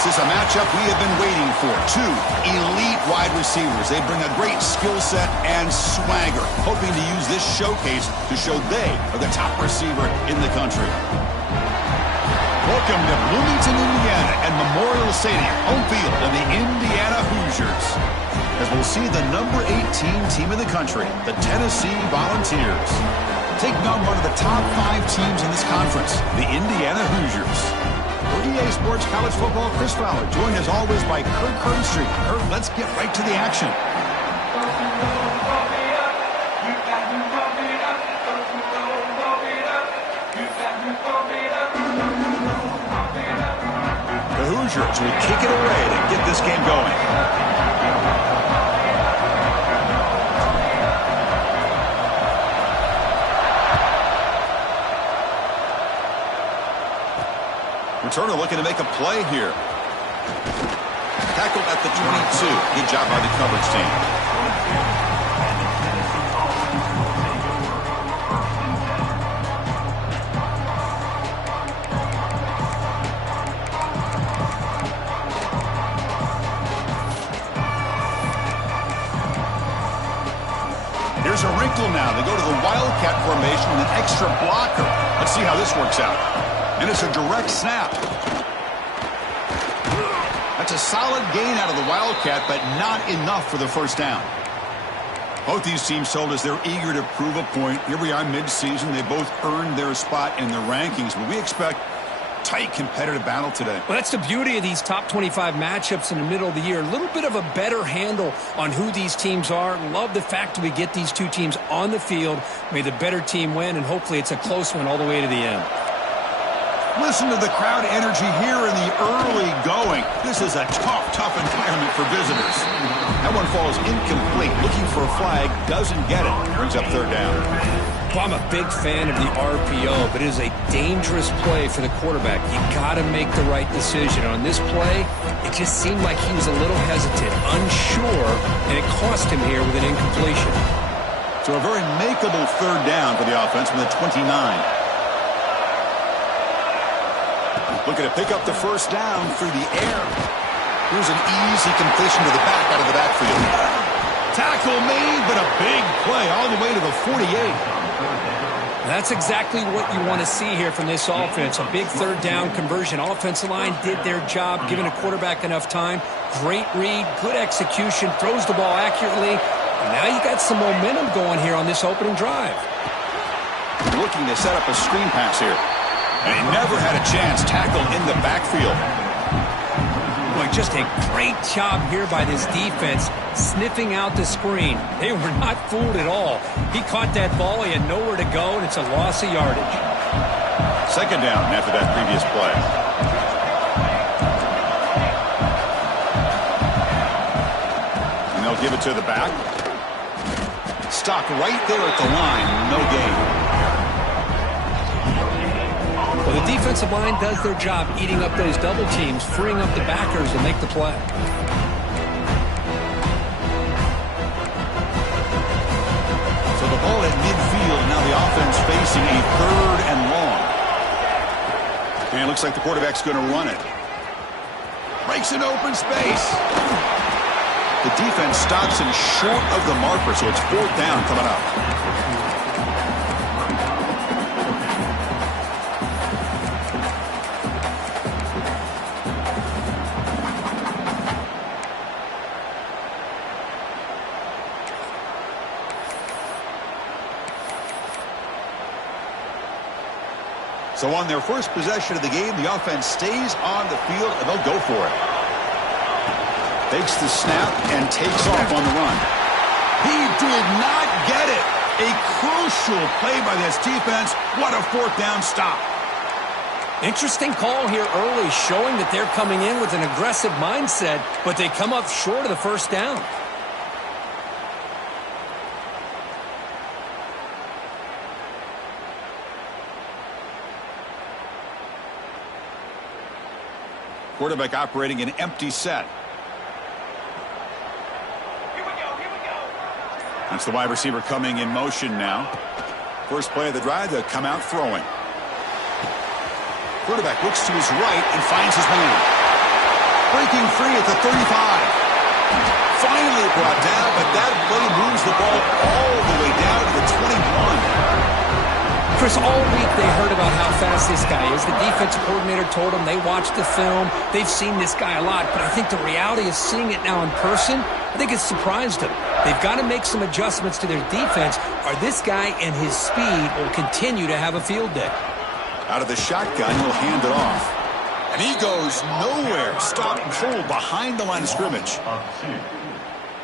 This is a matchup we have been waiting for. Two elite wide receivers. They bring a great skill set and swagger, hoping to use this showcase to show they are the top receiver in the country. Welcome to Bloomington, Indiana, and Memorial Stadium, home field of the Indiana Hoosiers. As we'll see the number 18 team in the country, the Tennessee Volunteers, taking on one of the top 5 teams in this conference, the Indiana Hoosiers. For EA Sports College Football, Chris Fowler, joined as always by Kurt Kernstreet. Kurt, let's get right to the action. The Hoosiers will kick it away to get this game going. Returner looking to make a play here. Tackled at the 22. Good job by the coverage team. Here's a wrinkle now. They go to the Wildcat formation with an extra blocker. Let's see how this works out. And it's a direct snap. That's a solid gain out of the Wildcat, but not enough for the first down. Both these teams told us they're eager to prove a point. Here we are mid-season. They both earned their spot in the rankings, but we expect tight competitive battle today. Well, that's the beauty of these top 25 matchups in the middle of the year. A little bit of a better handle on who these teams are. Love the fact that we get these two teams on the field. May the better team win, and hopefully it's a close one all the way to the end. Listen to the crowd energy here in the early going. This is a tough environment for visitors. That one falls incomplete. Looking for a flag, doesn't get it. Brings up third down. Well, I'm a big fan of the RPO, but it is a dangerous play for the quarterback. You got to make the right decision. On this play, it just seemed like he was a little hesitant, unsure, and it cost him here with an incompletion. So a very makeable third down for the offense from the 29. Looking to pick up the first down through the air. Here's an easy completion to the back out of the backfield. Tackle made, but a big play all the way to the 48. That's exactly what you want to see here from this offense. A big third down conversion. Offensive line did their job, giving a quarterback enough time. Great read, good execution, throws the ball accurately. And now you got some momentum going here on this opening drive. Looking to set up a screen pass here. And he never had a chance. Tackle in the backfield. Boy, just a great job here by this defense, sniffing out the screen. They were not fooled at all. He caught that ball. He had nowhere to go, and it's a loss of yardage. Second down after that previous play. And they'll give it to the back. Stock right there at the line. No gain. Well, the defensive line does their job eating up those double teams, freeing up the backers to make the play. So the ball at midfield, now the offense facing a third and long. And it looks like the quarterback's going to run it. Breaks an open space. The defense stops him short of the marker, so it's fourth down coming up. So on their first possession of the game, the offense stays on the field, and they'll go for it. Takes the snap and takes off on the run. He did not get it. A crucial play by this defense. What a fourth down stop. Interesting call here early, showing that they're coming in with an aggressive mindset, but they come up short of the first down. Quarterback operating an empty set. Here we go. That's the wide receiver coming in motion now. First play of the drive, they'll come out throwing. Quarterback looks to his right and finds his man. Breaking free at the 35. Finally brought down, but that play moves the ball all the way down to the 21. Chris, all week they heard about how fast this guy is. The defense coordinator told them they watched the film. They've seen this guy a lot, but I think the reality of seeing it now in person, I think it's surprised them. They've got to make some adjustments to their defense, or this guy and his speed will continue to have a field day. Out of the shotgun, he'll hand it off. And he goes nowhere. Stop cold behind the line of scrimmage.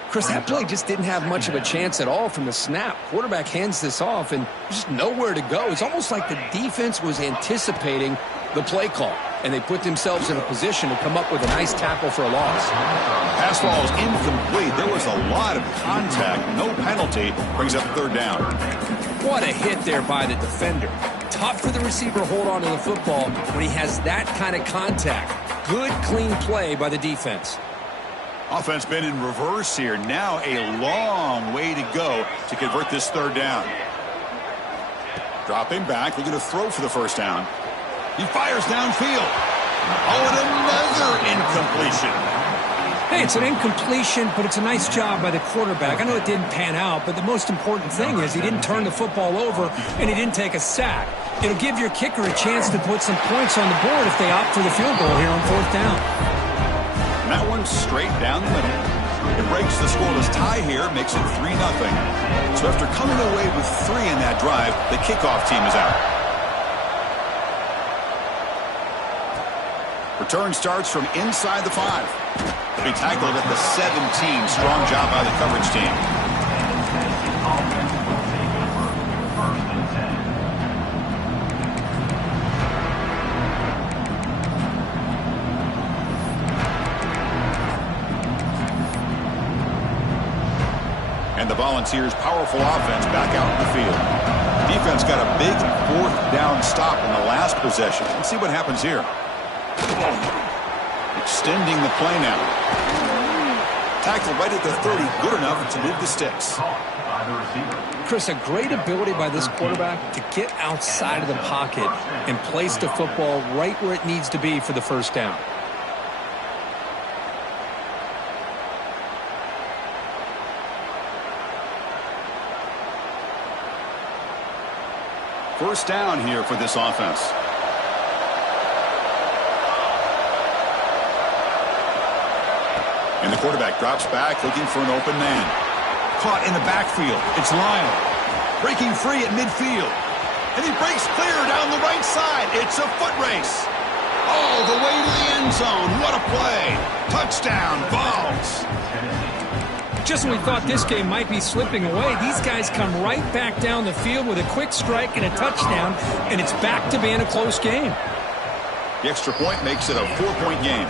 Chris, that play just didn't have much of a chance at all from the snap. Quarterback hands this off, and there's just nowhere to go. It's almost like the defense was anticipating the play call, and they put themselves in a position to come up with a nice tackle for a loss. Pass ball is incomplete. There was a lot of contact. No penalty. Brings up third down. What a hit there by the defender. Tough for the receiver to hold on to the football when he has that kind of contact. Good, clean play by the defense. Offense been in reverse here. Now a long way to go to convert this third down. Dropping back, looking to throw for the first down. He fires downfield. Oh, and another incompletion. Hey, it's an incompletion, but it's a nice job by the quarterback. I know it didn't pan out, but the most important thing is he didn't turn the football over and he didn't take a sack. It'll give your kicker a chance to put some points on the board if they opt for the field goal here on fourth down. And that one's straight down the middle. It breaks the scoreless tie here, makes it 3-0. So after coming away with 3 in that drive, the kickoff team is out. Return starts from inside the 5. He'll be tackled at the 17. Strong job by the coverage team. And the Volunteers' powerful offense back out in the field. Defense got a big fourth down stop in the last possession. Let's see what happens here. Extending the play now. Tackle right at the 30. Good enough to move the sticks. Chris, a great ability by this quarterback to get outside of the pocket and place the football right where it needs to be for the first down. First down here for this offense. And the quarterback drops back looking for an open man. Caught in the backfield. It's Lyle. Breaking free at midfield. And he breaks clear down the right side. It's a foot race. All the way to the end zone. What a play. Touchdown, Vols. Just when we thought this game might be slipping away, these guys come right back down the field with a quick strike and a touchdown, and it's back to being a close game. The extra point makes it a 4-point game.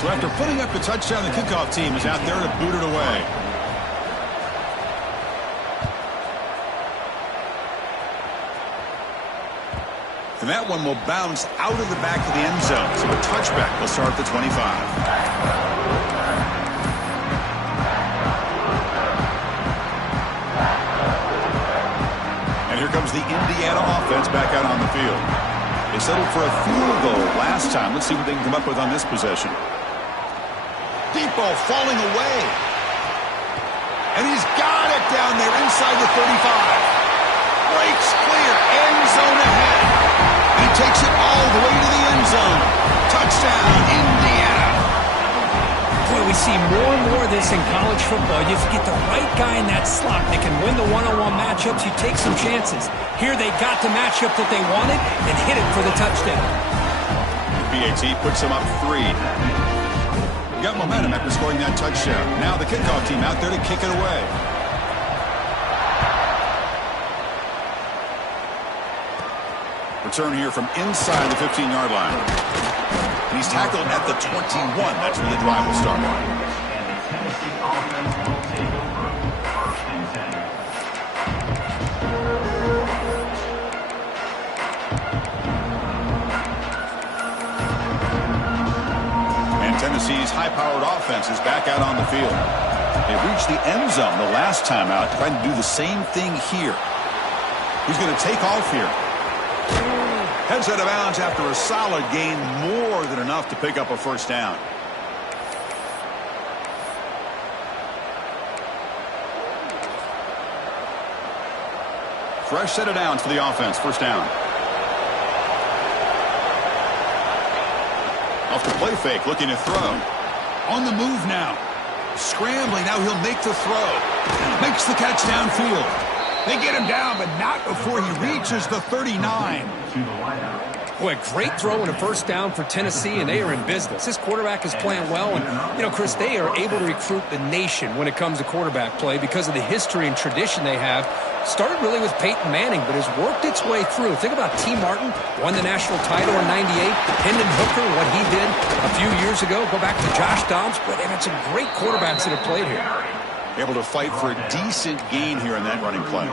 So after putting up the touchdown, the kickoff team is out there to boot it away. And that one will bounce out of the back of the end zone. So a touchback will start at the 25. And here comes the Indiana offense back out on the field. They settled for a field goal last time. Let's see what they can come up with on this possession. Deep ball falling away. And he's got it down there inside the 35. Breaks clear. End zone ahead. He takes it all the way to the end zone. Touchdown, Indiana. Boy, we see more and more of this in college football. You get the right guy in that slot. They can win the one-on-one matchups. You take some chances. Here they got the matchup that they wanted and hit it for the touchdown. BAT puts him up 3. Got momentum after scoring that touchdown. Now the kickoff team out there to kick it away. Return here from inside the 15-yard line. And he's tackled at the 21. That's where the drive will start. And Tennessee's high-powered offense is back out on the field. They reached the end zone the last time out, trying to do the same thing here. Who's going to take off here? Heads out of bounds after a solid gain, more than enough to pick up a first down. Fresh set of downs for the offense. First down. Off the play fake, looking to throw. On the move now. Scrambling, now he'll make the throw. Makes the catch downfield. They get him down, but not before he reaches the 39. Boy, great throw and a first down for Tennessee, and they are in business. This quarterback is playing well, and, you know, Chris, they are able to recruit the nation when it comes to quarterback play because of the history and tradition they have. Started really with Peyton Manning, but has worked its way through. Think about T. Martin, won the national title in '98. Hendon Hooker, what he did a few years ago. Go back to Josh Dobbs, but they've had some great quarterbacks that have played here. Able to fight for a decent gain here in that running play.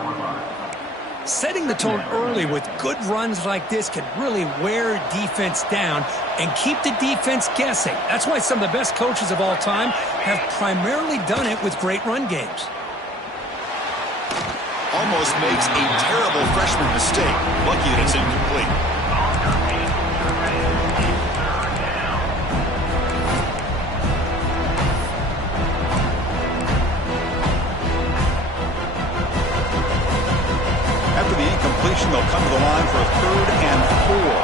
Setting the tone early with good runs like this can really wear defense down and keep the defense guessing. That's why some of the best coaches of all time have primarily done it with great run games. Almost makes a terrible freshman mistake. Lucky that it's incomplete. After the incompletion, they'll come to the line for a 3rd and 4.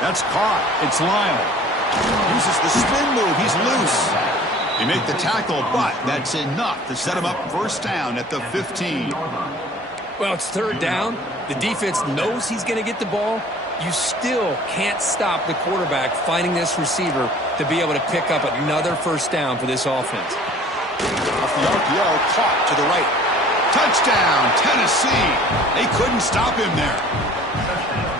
That's caught. It's Lyle. Uses the spin move. He's loose. They make the tackle, but that's enough to set him up first down at the 15. Well, it's 3rd down. The defense knows he's going to get the ball. You still can't stop the quarterback finding this receiver to be able to pick up another first down for this offense. Off the RPO, caught to the right. Touchdown, Tennessee. They couldn't stop him there.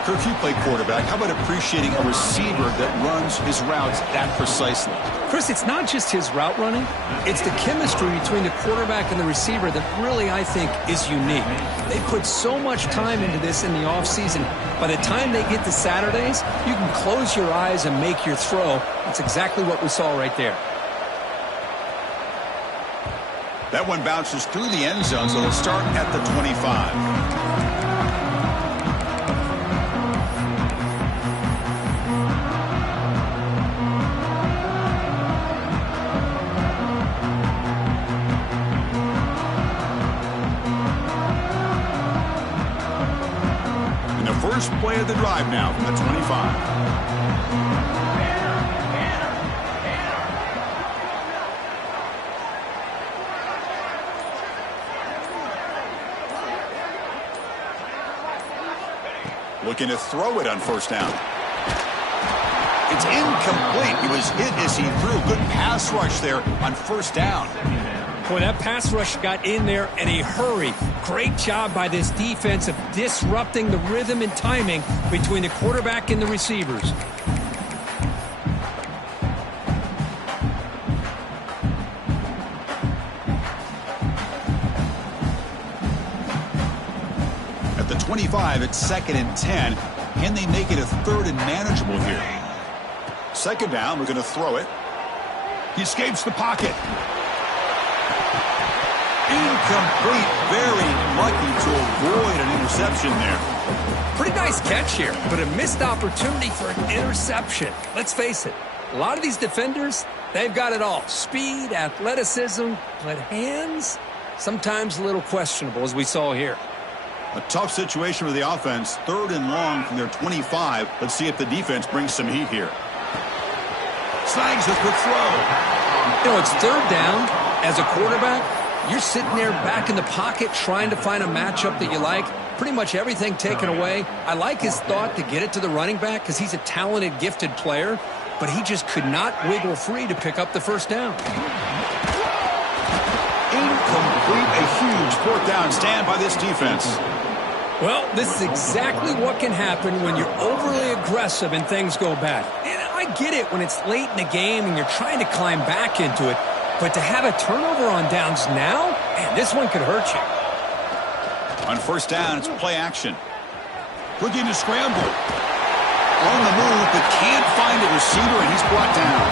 Kirk, you play quarterback. How about appreciating a receiver that runs his routes that precisely? Chris, it's not just his route running. It's the chemistry between the quarterback and the receiver that really, I think, is unique. They put so much time into this in the offseason. By the time they get to Saturdays, you can close your eyes and make your throw. That's exactly what we saw right there. That one bounces through the end zone, so they'll start at the 25. First play of the drive now from the 25. Looking to throw it on first down. It's incomplete. He was hit as he threw. Good pass rush there on first down. Boy, that pass rush got in there in a hurry. Great job by this defense of disrupting the rhythm and timing between the quarterback and the receivers. At the 25, it's 2nd and 10. Can they make it a 3rd and manageable here? 2nd down, we're going to throw it. He escapes the pocket. Incomplete. Very lucky to avoid an interception there. Pretty nice catch here, but a missed opportunity for an interception. Let's face it, a lot of these defenders, they've got it all. Speed, athleticism, but hands, sometimes a little questionable, as we saw here. A tough situation for the offense. 3rd and long from their 25. Let's see if the defense brings some heat here. Snags a quick throw. You know, it's 3rd down. As a quarterback, you're sitting there back in the pocket trying to find a matchup that you like. Pretty much everything taken away. I like his thought to get it to the running back because he's a talented, gifted player, but he just could not wiggle free to pick up the first down. Incomplete. A huge 4th down stand by this defense. Well, this is exactly what can happen when you're overly aggressive and things go bad. And I get it when it's late in the game and you're trying to climb back into it. But to have a turnover on downs now, man, this one could hurt you. On first down, it's play action. Looking to scramble. On the move, but can't find a receiver, and he's brought down.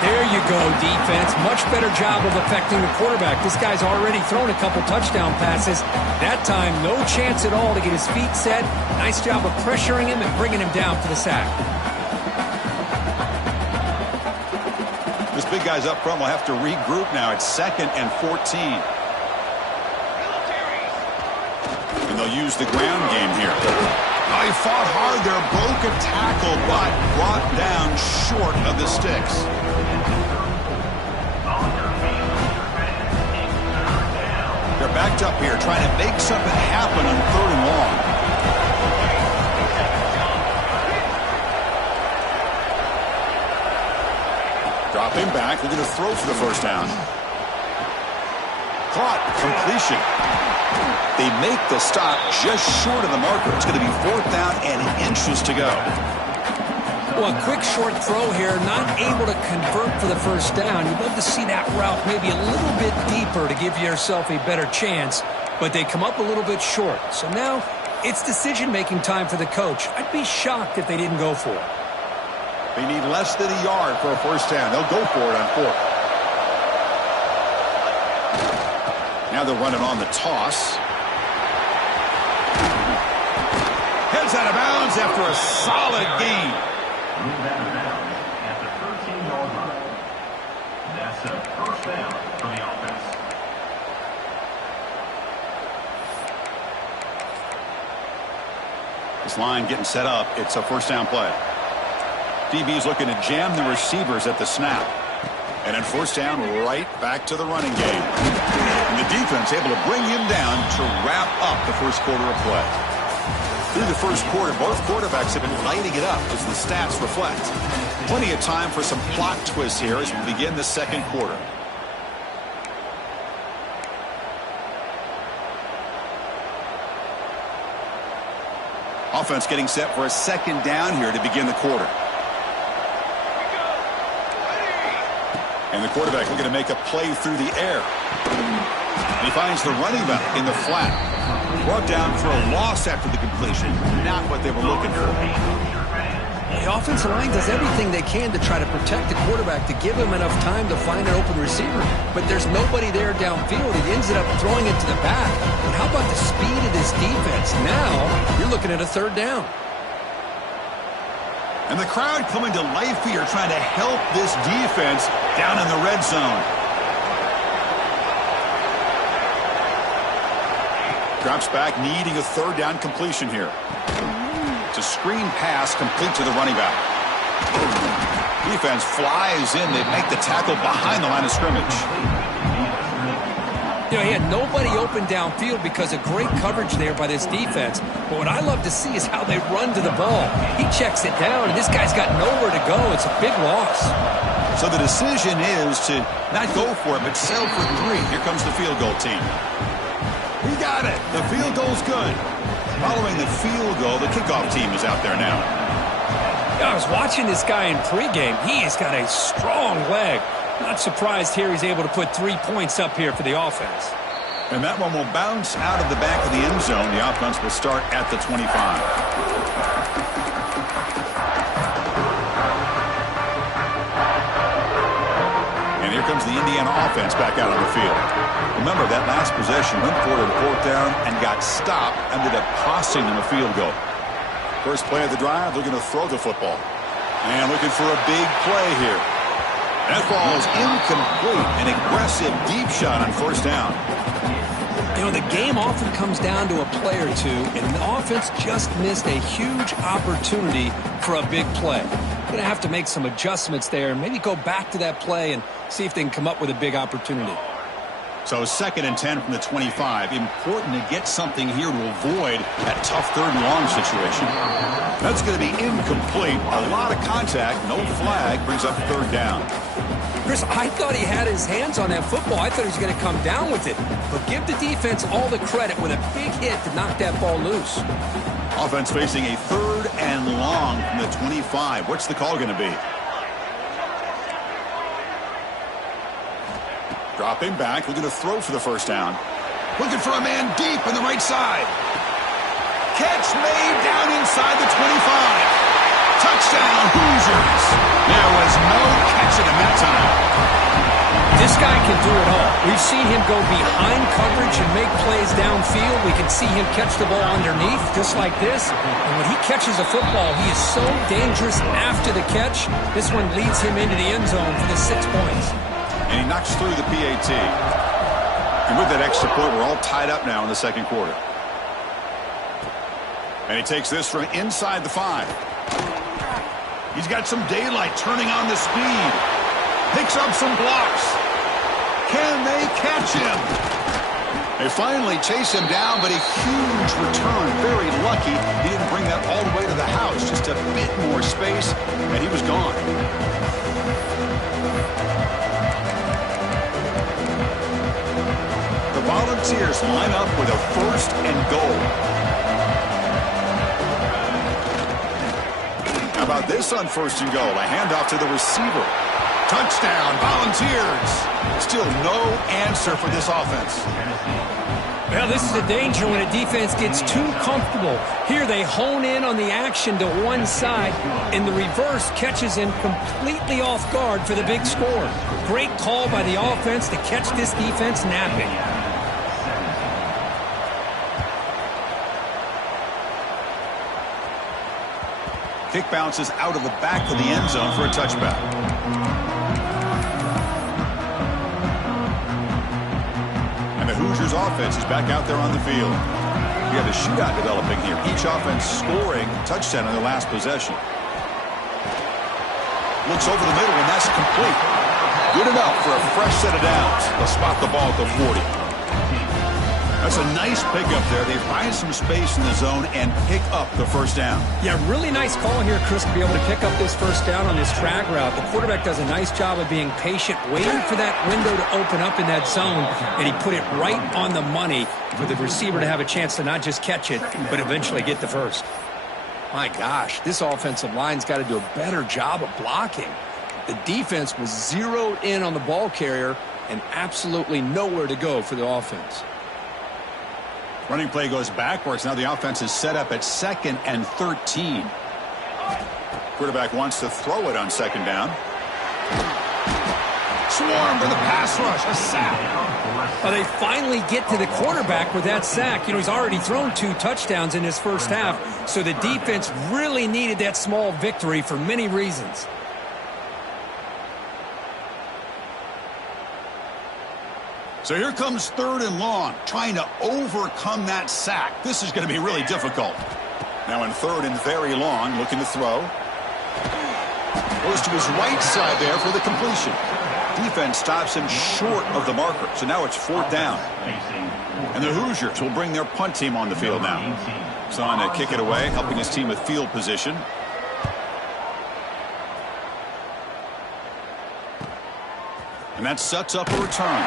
There you go, defense. Much better job of affecting the quarterback. This guy's already thrown a couple touchdown passes. That time, no chance at all to get his feet set. Nice job of pressuring him and bringing him down for the sack. This big guy's up front will have to regroup now. It's 2nd and 14. And they'll use the ground game here. Oh, he fought hard there, broke a tackle, but brought down short of the sticks. They're backed up here, trying to make something happen on 3rd and long. Drop him back. They're going to throw for the first down. Caught. Completion. They make the stop just short of the marker. It's going to be 4th down and inches to go. Well, a quick short throw here, not able to convert for the first down. You'd love to see that route maybe a little bit deeper to give yourself a better chance, but they come up a little bit short. So now it's decision-making time for the coach. I'd be shocked if they didn't go for it. They need less than a yard for a first down. They'll go for it on 4th. Now they're running on the toss. Heads out of bounds after a solid gain. Move out of bounds at the 13-yard line. That's a first down for the offense. This line getting set up. It's a first down play. DB's looking to jam the receivers at the snap. And then first down, right back to the running game. And the defense able to bring him down to wrap up the first quarter of play. Through the first quarter, both quarterbacks have been lighting it up as the stats reflect. Plenty of time for some plot twists here as we begin the second quarter. Offense getting set for a second down here to begin the quarter. And the quarterback looking to make a play through the air. He finds the running back in the flat. Brought down for a loss after the completion. Not what they were looking for. The offensive line does everything they can to try to protect the quarterback to give him enough time to find an open receiver. But there's nobody there downfield. He ends up throwing it to the back. And how about the speed of this defense? Now you're looking at a 3rd down. And the crowd coming to life here trying to help this defense down in the red zone. Drops back, needing a 3rd down completion here. It's a screen pass complete to the running back. Defense flies in. They make the tackle behind the line of scrimmage. You know, he had nobody open downfield because of great coverage there by this defense. But what I love to see is how they run to the ball. He checks it down, and this guy's got nowhere to go. It's a big loss. So the decision is to not go for it, but settle for 3. Here comes the field goal team. He got it. The field goal's good. Following the field goal, the kickoff team is out there now. I was watching this guy in pregame. He has got a strong leg. Not surprised here he's able to put 3 points up here for the offense. And that one will bounce out of the back of the end zone. The offense will start at the 25. And here comes the Indiana offense back out on the field. Remember, that last possession went for it on 4th down and got stopped, ended up costing them a field goal. First play of the drive, they're going to throw the football. And looking for a big play here. That ball is incomplete. An aggressive deep shot on first down. You know, the game often comes down to a play or two, and the offense just missed a huge opportunity for a big play. Going to have to make some adjustments there, maybe go back to that play and see if they can come up with a big opportunity. So 2nd and 10 from the 25. Important to get something here to avoid that tough 3rd and long situation. That's going to be incomplete. A lot of contact. No flag. Brings up 3rd down. Chris, I thought he had his hands on that football. I thought he was going to come down with it. But give the defense all the credit with a big hit to knock that ball loose. Offense facing a 3rd and long from the 25. What's the call going to be? Dropping back, looking to throw for the first down. Looking for a man deep on the right side. Catch made down inside the 25. Touchdown, Hoosiers. There was no catch it in that time. This guy can do it all. We've seen him go behind coverage and make plays downfield. We can see him catch the ball underneath, just like this. And when he catches a football, he is so dangerous after the catch. This one leads him into the end zone for the 6 points. And he knocks through the PAT. And with that extra point, we're all tied up now in the second quarter. And he takes this from inside the 5. He's got some daylight turning on the speed. Picks up some blocks. Can they catch him? They finally chase him down, but a huge return. Very lucky he didn't bring that all the way to the house. Just a bit more space, and he was gone. The Volunteers line up with a 1st and goal. How about this on 1st and goal? A handoff to the receiver. Touchdown, Volunteers. Still no answer for this offense. Well, this is the danger when a defense gets too comfortable. Here they hone in on the action to one side, and the reverse catches him completely off guard for the big score. Great call by the offense to catch this defense napping. Kick bounces out of the back of the end zone for a touchback. And the Hoosiers offense is back out there on the field. We have a shootout developing here. Each offense scoring a touchdown on their last possession. Looks over the middle, and that's complete. Good enough for a fresh set of downs. They'll spot the ball at the 40. That's a nice pickup there. They find some space in the zone and pick up the first down. Yeah, really nice call here, Chris, to be able to pick up this first down on this drag route. The quarterback does a nice job of being patient, waiting for that window to open up in that zone, and he put it right on the money for the receiver to have a chance to not just catch it, but eventually get the first. My gosh, this offensive line's got to do a better job of blocking. The defense was zeroed in on the ball carrier and absolutely nowhere to go for the offense. Running play goes backwards. Now the offense is set up at 2nd and 13. Quarterback wants to throw it on 2nd down. Swarm for the pass rush. A sack. Well, they finally get to the quarterback with that sack. You know, he's already thrown 2 touchdowns in his first half, so the defense really needed that small victory for many reasons. So here comes 3rd and long, trying to overcome that sack. This is going to be really difficult. Now in 3rd and very long, looking to throw. Goes to his right side there for the completion. Defense stops him short of the marker, so now it's 4th down. And the Hoosiers will bring their punt team on the field now. He's on to kick it away, helping his team with field position. And that sets up a return.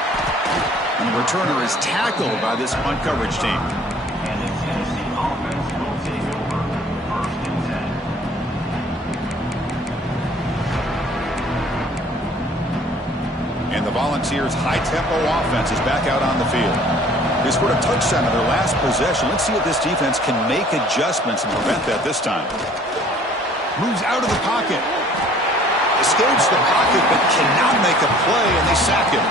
And the returner is tackled by this punt coverage team. And the Dynasty offense will take over 1st and 10. And the Volunteers' high-tempo offense is back out on the field. They scored a touchdown on their last possession. Let's see if this defense can make adjustments and prevent that this time. Moves out of the pocket. Escapes the pocket, but cannot make a play, and they sack him.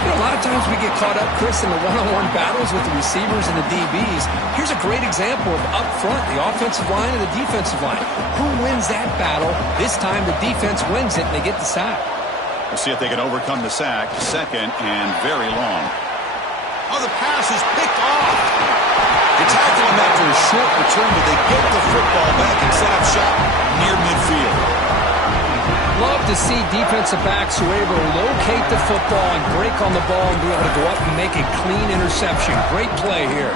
You know, a lot of times we get caught up, Chris, in the one-on-one battles with the receivers and the DBs. Here's a great example of up front, the offensive line and the defensive line. Who wins that battle? This time the defense wins it, and they get the sack. We'll see if they can overcome the sack. 2nd and very long. Oh, the pass is picked off. They tackle him after a short return, but they get the football back and set up shop near midfield. Love to see defensive backs who are able to locate the football and break on the ball and be able to go up and make a clean interception. Great play here.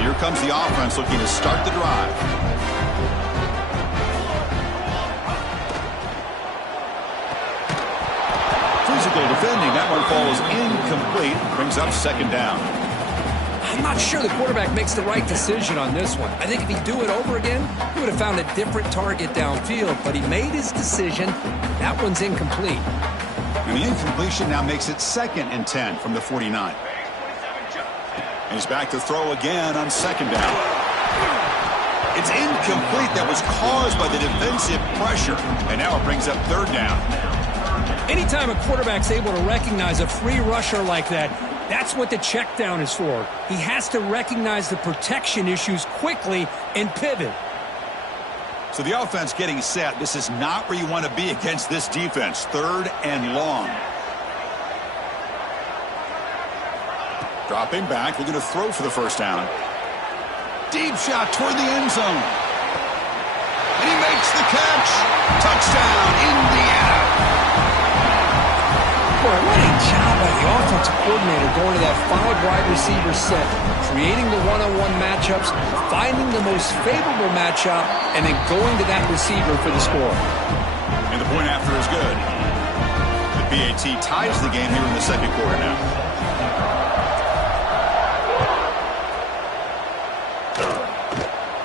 Here comes the offense looking to start the drive. Physical defending. That one falls incomplete. Brings up 2nd down. I'm not sure the quarterback makes the right decision on this one. I think if he'd do it over again, he would have found a different target downfield, but he made his decision. That one's incomplete. And the incompletion now makes it 2nd and 10 from the 49. And he's back to throw again on 2nd down. It's incomplete. That was caused by the defensive pressure. And now it brings up third down. Anytime a quarterback's able to recognize a free rusher like that, that's what the check down is for. He has to recognize the protection issues quickly and pivot. So the offense getting set. This is not where you want to be against this defense. Third and long. Dropping back, looking to throw for the first down. Deep shot toward the end zone. And he makes the catch. Touchdown, Indiana. Boy, what a job by the offensive coordinator going to that 5 wide receiver set, creating the one-on-one matchups, finding the most favorable matchup, and then going to that receiver for the score. And the point after is good. The BAT ties the game here in the second quarter now.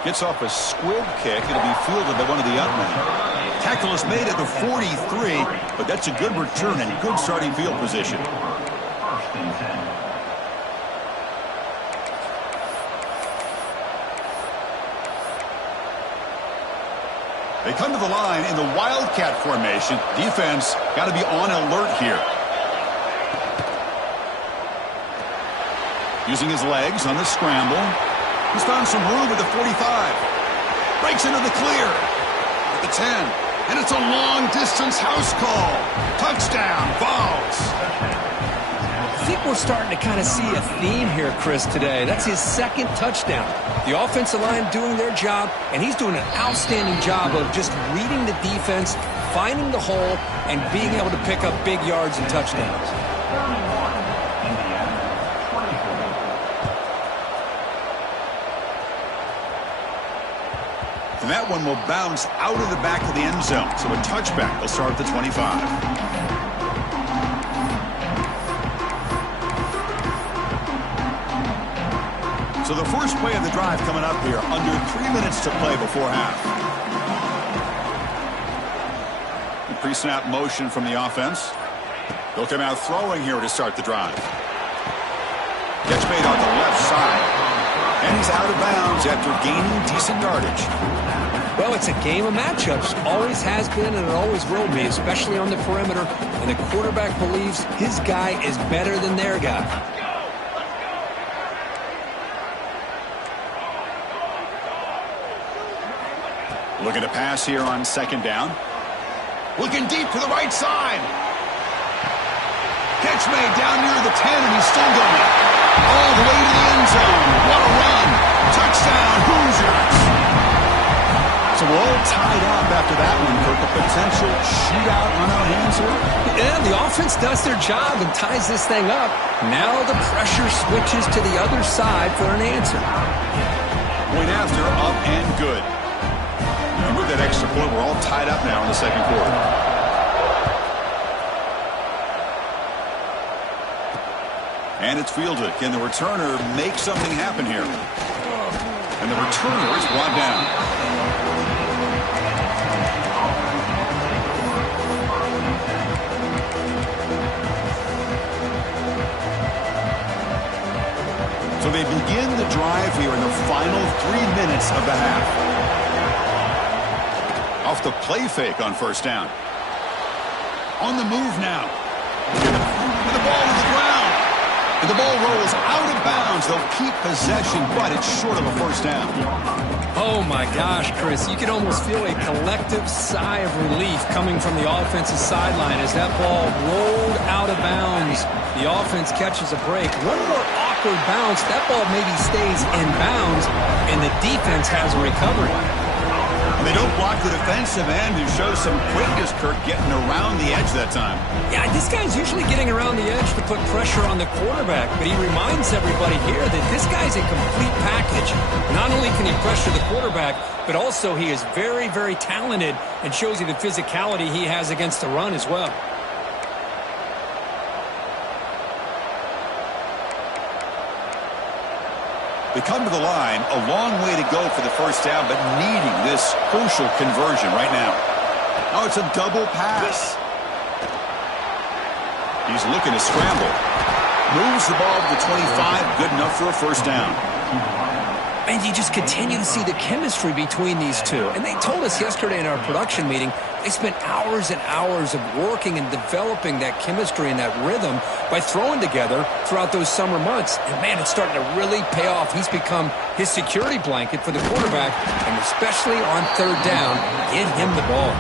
Gets off a squib kick. It'll be fielded by one of the up men. Tackle is made at the 43, but that's a good return and good starting field position. First and 10. They come to the line in the Wildcat formation. Defense got to be on alert here. Using his legs on the scramble. He's found some room at the 45. Breaks into the clear at the 10. And it's a long-distance house call. Touchdown, Vols. I think we're starting to kind of see a theme here, Chris, today. That's his second touchdown. The offensive line doing their job, and he's doing an outstanding job of just reading the defense, finding the hole, and being able to pick up big yards and touchdowns. And that one will bounce out of the back of the end zone. So a touchback will start at the 25. So the first play of the drive coming up here. Under 3 minutes to play before half. Pre-snap motion from the offense. They'll come out throwing here to start the drive. Catch made on the left side. And he's out of bounds after gaining decent yardage. Well, it's a game of matchups. Always has been and it always will be, especially on the perimeter. And the quarterback believes his guy is better than their guy. Looking to pass here on second down. Looking deep to the right side. Catch made down near the 10, and he's still going. All the way to the end zone. What a run. Touchdown, Hoosiers. So we're all tied up after that one, Kirk. A potential shootout on our hands here. Yeah, the offense does their job and ties this thing up. Now the pressure switches to the other side for an answer. Point after, up and good. And with that extra point, we're all tied up now in the second quarter. And it's fielded. Can the returner make something happen here? And the returner is brought down. So they begin the drive here in the final 3 minutes of the half. Off the play fake on first down. On the move now. And the ball to the ground. And the ball rolls out of bounds. They'll keep possession, but it's short of a first down. Oh, my gosh, Chris. You can almost feel a collective sigh of relief coming from the offensive sideline as that ball rolled out of bounds. The offense catches a break. One more awkward bounce. That ball maybe stays in bounds, and the defense has a recovery. And they don't block the defensive end, who shows some quickness, Kirk, getting around the edge that time. Yeah, this guy's usually getting around the edge to put pressure on the quarterback, but he reminds everybody here that this guy's a complete package. Not only can he pressure the quarterback, but also he is very, very talented and shows you the physicality he has against the run as well. They come to the line, a long way to go for the first down, but needing this crucial conversion right now. Oh, it's a double pass. He's looking to scramble. Moves the ball to the 25, good enough for a first down. And you just continue to see the chemistry between these two. And they told us yesterday in our production meeting, they spent hours and hours of working and developing that chemistry and that rhythm by throwing together throughout those summer months. And, man, it's starting to really pay off. He's become his security blanket for the quarterback, and especially on third down, get him the ball.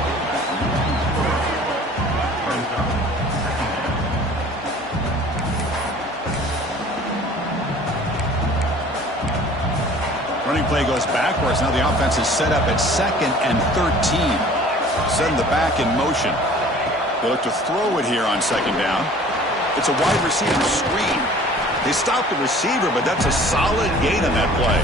Running play goes backwards. Now the offense is set up at 2nd and 13. Send the back in motion. They look to throw it here on 2nd down. It's a wide receiver screen. They stop the receiver, but that's a solid gain on that play.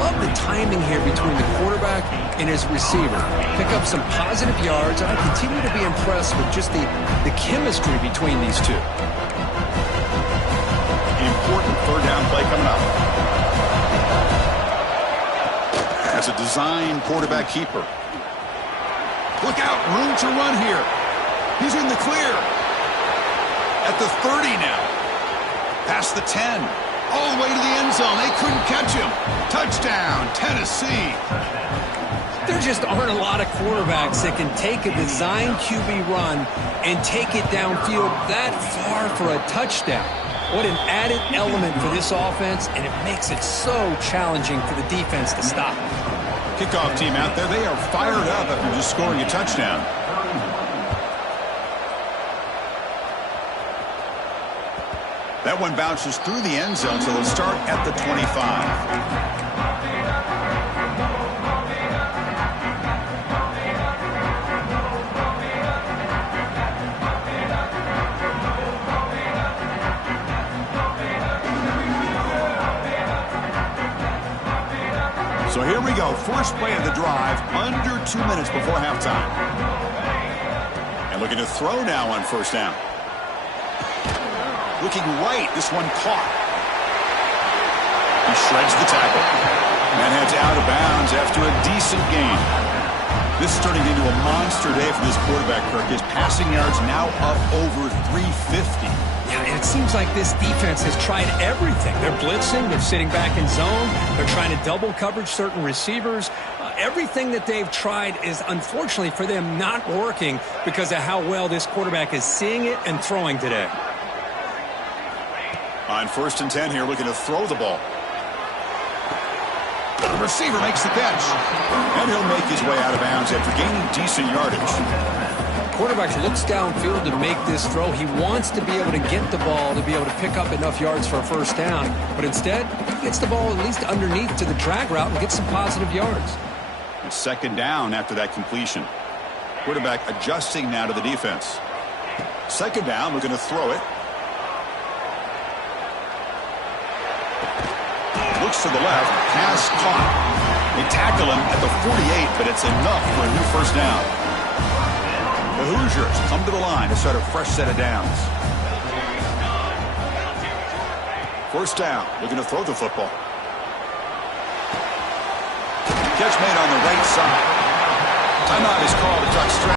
Love the timing here between the quarterback and his receiver. Pick up some positive yards, and I continue to be impressed with just the chemistry between these two. Important 3rd down play coming up. As a design quarterback keeper. Look out, room to run here. He's in the clear. At the 30 now. Past the 10. All the way to the end zone. They couldn't catch him. Touchdown, Tennessee. There just aren't a lot of quarterbacks that can take a design QB run and take it downfield that far for a touchdown. What an added element for this offense, and it makes it so challenging for the defense to stop. Kickoff team out there, they are fired up after just scoring a touchdown. That one bounces through the end zone, so they'll start at the 25. So here we go, first play of the drive, under 2 minutes before halftime. And looking to throw now on 1st down. Looking right, this one caught. He shreds the tackle. And heads out of bounds after a decent gain. This is turning into a monster day for this quarterback, Kirk. His passing yards now up over 350. Yeah, and it seems like this defense has tried everything. They're blitzing, they're sitting back in zone, they're trying to double coverage certain receivers. Everything that they've tried is, unfortunately for them, not working because of how well this quarterback is seeing it and throwing today. On 1st and 10 here, looking to throw the ball. The receiver makes the catch. And he'll make his way out of bounds after gaining decent yardage. Quarterback looks downfield to make this throw. He wants to be able to get the ball to be able to pick up enough yards for a 1st down. But instead, he gets the ball at least underneath to the drag route and gets some positive yards. And 2nd down after that completion. Quarterback adjusting now to the defense. 2nd down, looking to throw it. Looks to the left, pass caught. They tackle him at the 48, but it's enough for a new 1st down. The Hoosiers come to the line to start a fresh set of downs. 1st down, looking to throw the football. Catch made on the right side. Timeout is called to Chuck Stroud.